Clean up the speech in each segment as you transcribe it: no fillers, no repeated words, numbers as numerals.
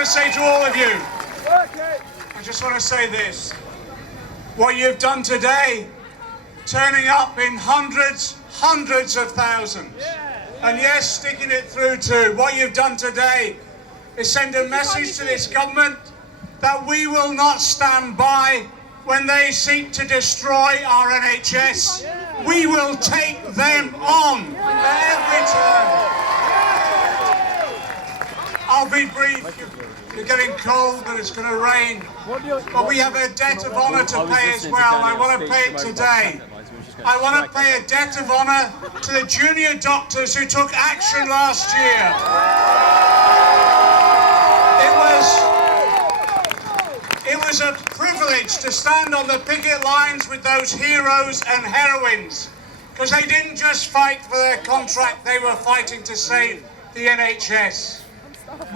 to say to all of you, I just want to say this. What you've done today, turning up in hundreds of thousands, and yes, sticking it through too. What you've done today is send a message to this government that we will not stand by when they seek to destroy our NHS. We will take them on at every turn. I'll be brief. You're getting cold, but it's going to rain. But we have a debt of honour to pay as well. I want to pay it today. I want to pay a debt of honour to the junior doctors who took action last year. It was a privilege to stand on the picket lines with those heroes and heroines, because they didn't just fight for their contract, they were fighting to save the NHS.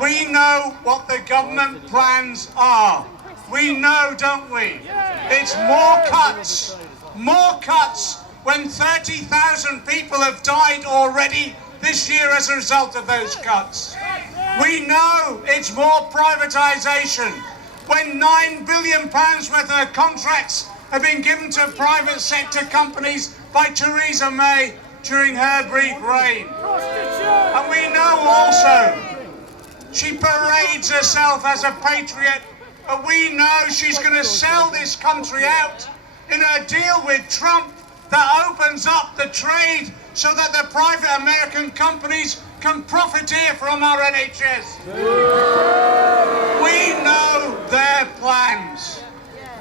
We know what the government plans are. We know, don't we? It's more cuts when 30,000 people have died already this year as a result of those cuts. We know it's more privatisation when £9 billion worth of contracts have been given to private sector companies by Theresa May during her brief reign. And we know also she parades herself as a patriot, but we know she's going to sell this country out in a deal with Trump that opens up the trade so that the private American companies can profiteer from our NHS. We know their plans,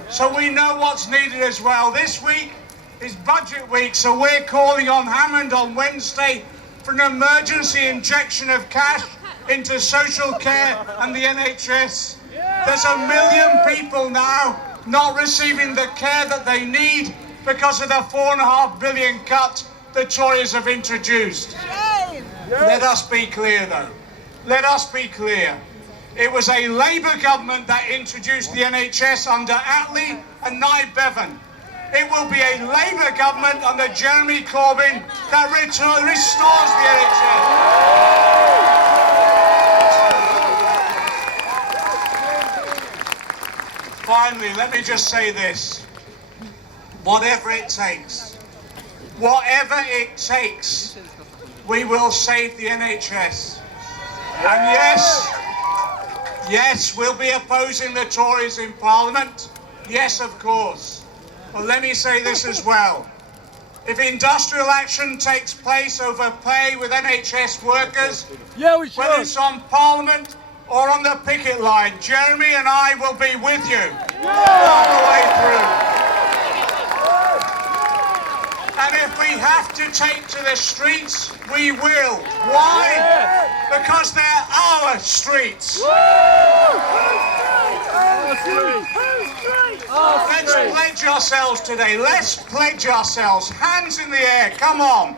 so we know what's needed as well. This week is budget week, so we're calling on Hammond on Wednesday for an emergency injection of cash into social care and the NHS. There's 1 million people now not receiving the care that they need because of the £4.5 billion cut the Tories have introduced. Let us be clear though. Let us be clear. It was a Labour government that introduced the NHS under Attlee and Nye Bevan. It will be a Labour government under Jeremy Corbyn that restores the NHS. Finally, let me just say this. Whatever it takes, we will save the NHS. And yes, we'll be opposing the Tories in Parliament. Yes, of course. But let me say this as well. If industrial action takes place over pay with NHS workers, whether it's on Parliament or on the picket line, Jeremy and I will be with you all the way through. And if we have to take to the streets, we will. Why? Because they're our streets. Let's pledge ourselves today. Let's pledge ourselves. Hands in the air. Come on.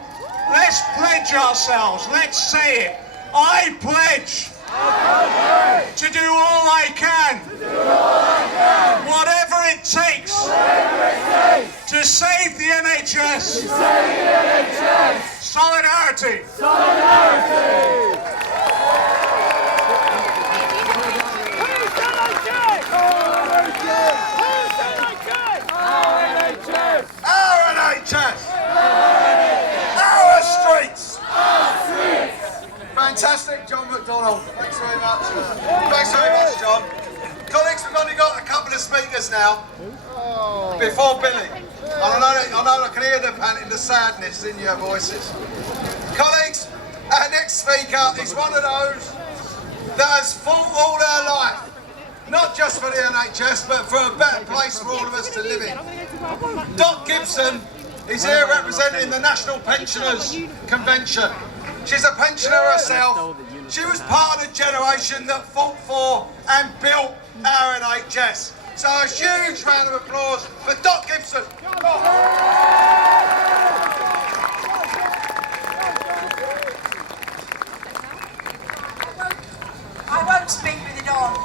Let's pledge ourselves. Let's say it. I pledge to do all I can, whatever it takes, to save the NHS. Solidarity. Our streets. Fantastic, John McDonell. Thanks very much. Thanks very much, John. Colleagues, we've only got a couple of speakers now before Billy. And I know I can hear the sadness in your voices. Colleagues, our next speaker is one of those that has fought all her life, not just for the NHS, but for a better place for all of us to live in. Doc Gibson is here representing the National Pensioners Convention. She's a pensioner herself. She was part of the generation that fought for and built our NHS. So a huge round of applause for Doc Gibson. I won't speak with it on,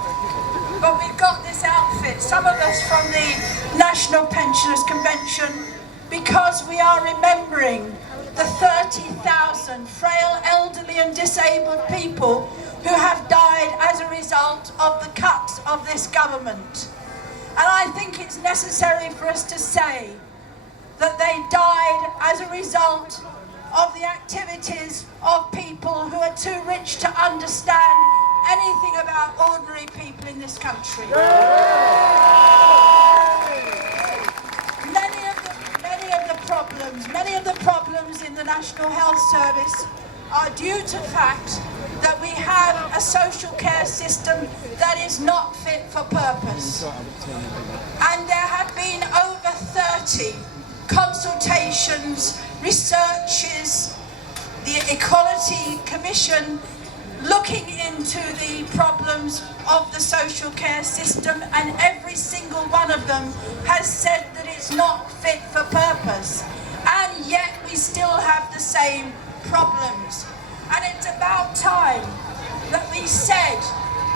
but we've got this outfit, some of us from the National Pensioners Convention, because we are remembering the 30,000 frail, elderly and disabled people who have died as a result of the cuts of this government. And I think it's necessary for us to say that they died as a result of the activities of people who are too rich to understand anything about ordinary people in this country. Many of the problems in the National Health Service are due to the fact that we have a social care system that is not fit for purpose. And there have been over 30 consultations, researches, the Equality Commission looking into the problems of the social care system, and every single one of them has said that it's not fit for purpose. And yet we still have the same problems. And it's about time that we said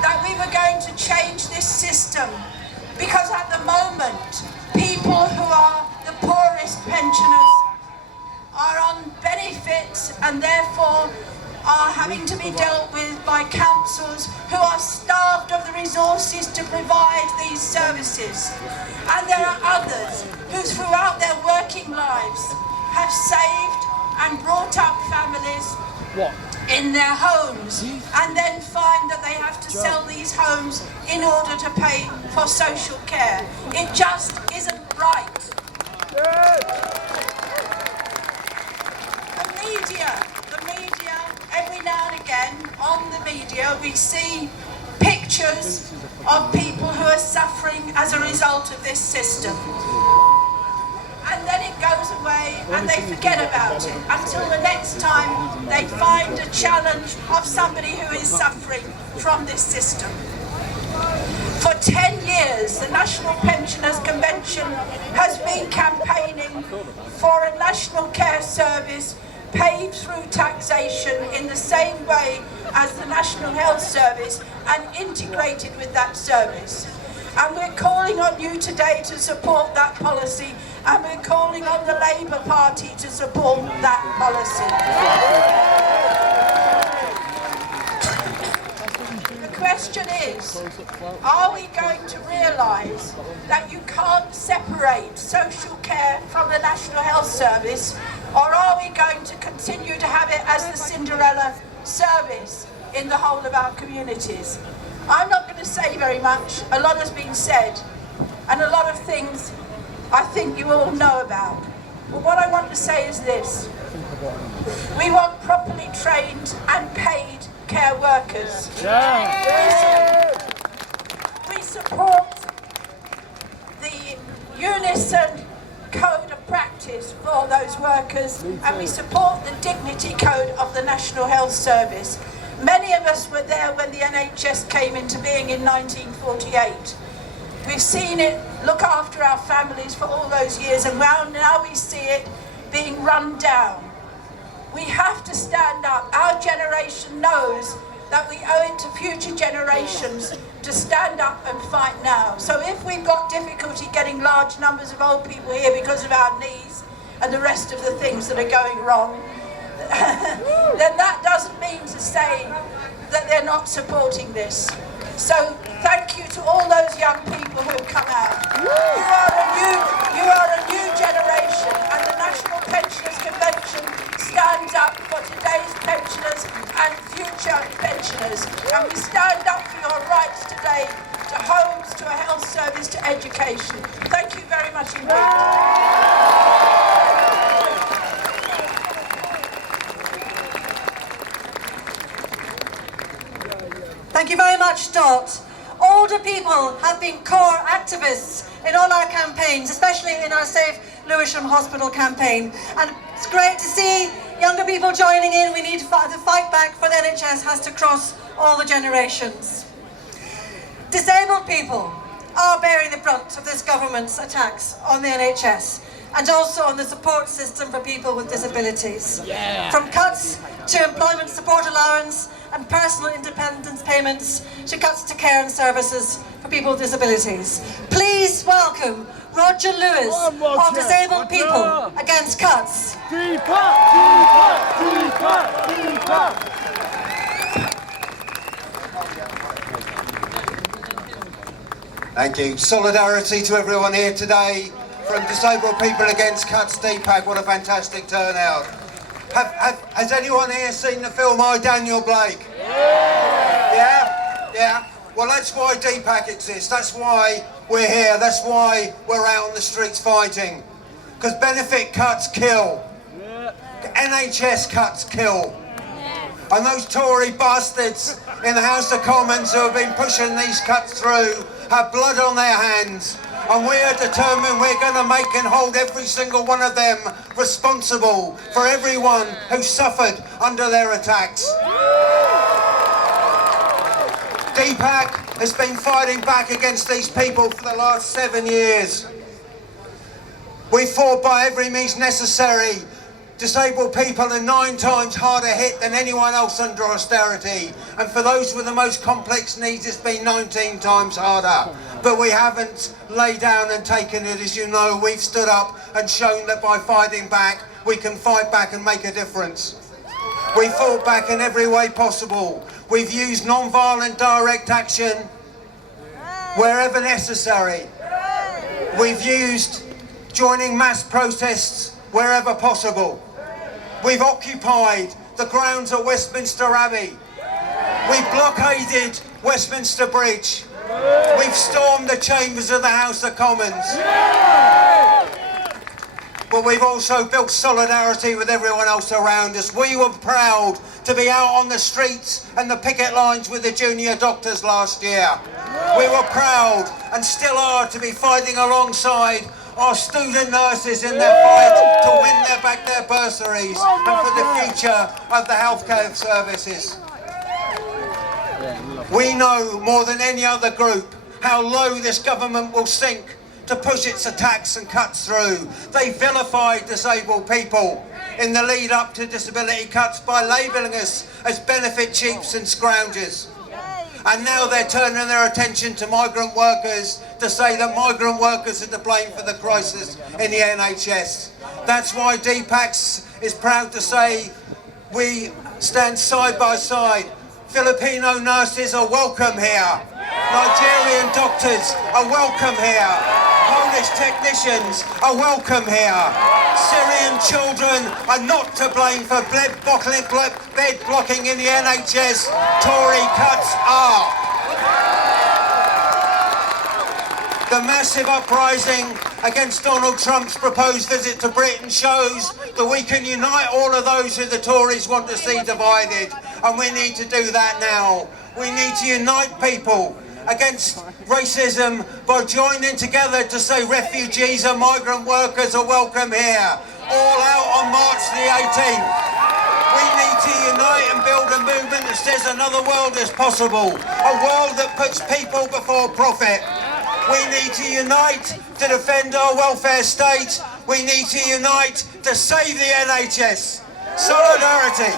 that we were going to change this system, because at the moment people who are the poorest pensioners are on benefits and therefore are having to be dealt with by councils who are starved of the resources to provide these services. And there are others who throughout their working lives have saved and brought up families in their homes, and then find that they have to sell these homes in order to pay for social care. It just isn't right. The media, every now and again on the media we see pictures of people who are suffering as a result of this system. And then it goes away and they forget about it until the next time they find a challenge of somebody who is suffering from this system. For 10 years, the National Pensioners Convention has been campaigning for a national care service paid through taxation in the same way as the National Health Service and integrated with that service. And we're calling on you today to support that policy, and we're calling on the Labour Party to support that policy. The question is, are we going to realise that you can't separate social care from the National Health Service, or are we going to continue to have it as the Cinderella service in the whole of our communities? I'm not going to say very much. A lot has been said, and a lot of things I think you all know about. But what I want to say is this. We want properly trained and paid care workers. We support the unison code of practice for those workers, and we support the dignity code of the National Health Service. Many of us were there when the NHS came into being in 1948. We've seen it look after our families for all those years, and now we see it being run down. We have to stand up. Our generation knows that we owe it to future generations to stand up and fight now. So if we've got difficulty getting large numbers of old people here because of our knees and the rest of the things that are going wrong, then that doesn't mean to say that they're not supporting this. So thank you to all those young people who have come out. You are a new generation, and the National Pensioners Convention stands up for today's pensioners and future pensioners. And we stand up for your rights today to homes, to a health service, to education. Thank you very much indeed. Thank you very much, Dot. Older people have been core activists in all our campaigns, especially in our Save Lewisham Hospital campaign. And it's great to see younger people joining in. We need to fight back, for the NHS has to cross all the generations. Disabled people are bearing the brunt of this government's attacks on the NHS, and also on the support system for people with disabilities. From cuts to employment support allowance and personal independence payments to cuts to care and services for people with disabilities. Please welcome Roger Lewis of Disabled People Against Cuts. Thank you. Solidarity to everyone here today from Disabled People Against Cuts DPAC. What a fantastic turnout. Has anyone here seen the film I, Daniel Blake? Yeah? Well, that's why DPAC exists. That's why we're here. That's why we're out on the streets fighting. Because benefit cuts kill. NHS cuts kill. And those Tory bastards in the House of Commons who have been pushing these cuts through have blood on their hands. And we are determined we're going to make and hold every single one of them responsible for everyone who suffered under their attacks. DPAC has been fighting back against these people for the last 7 years. We fought by every means necessary. Disabled people are 9 times harder hit than anyone else under austerity, and for those with the most complex needs it's been 19 times harder. But we haven't laid down and taken it. As you know, we've stood up and shown that by fighting back we can fight back and make a difference. We fought back in every way possible. We've used non-violent direct action wherever necessary. We've used joining mass protests wherever possible. We've occupied the grounds at Westminster Abbey. We've blockaded Westminster Bridge. We've stormed the chambers of the House of Commons. But we've also built solidarity with everyone else around us. We were proud to be out on the streets and the picket lines with the junior doctors last year. We were proud, and still are, to be fighting alongside our student nurses in their fight to win back their bursaries and for the future of the healthcare services. We know more than any other group how low this government will sink to push its attacks and cuts through. They vilified disabled people in the lead up to disability cuts by labelling us as benefit cheats and scroungers. And now they're turning their attention to migrant workers to say that migrant workers are to blame for the crisis in the NHS. That's why DPAC is proud to say we stand side by side. Filipino nurses are welcome here. Nigerian doctors are welcome here. Polish technicians are welcome here. Syrian children are not to blame for bed blocking in the NHS. Tory cuts are. The massive uprising against Donald Trump's proposed visit to Britain shows that we can unite all of those who the Tories want to see divided, and we need to do that now. We need to unite people against racism by joining together to say refugees and migrant workers are welcome here. All out on March the 18th. We need to unite and build a movement that says another world is possible. A world that puts people before profit. We need to unite to defend our welfare state. We need to unite to save the NHS. Solidarity.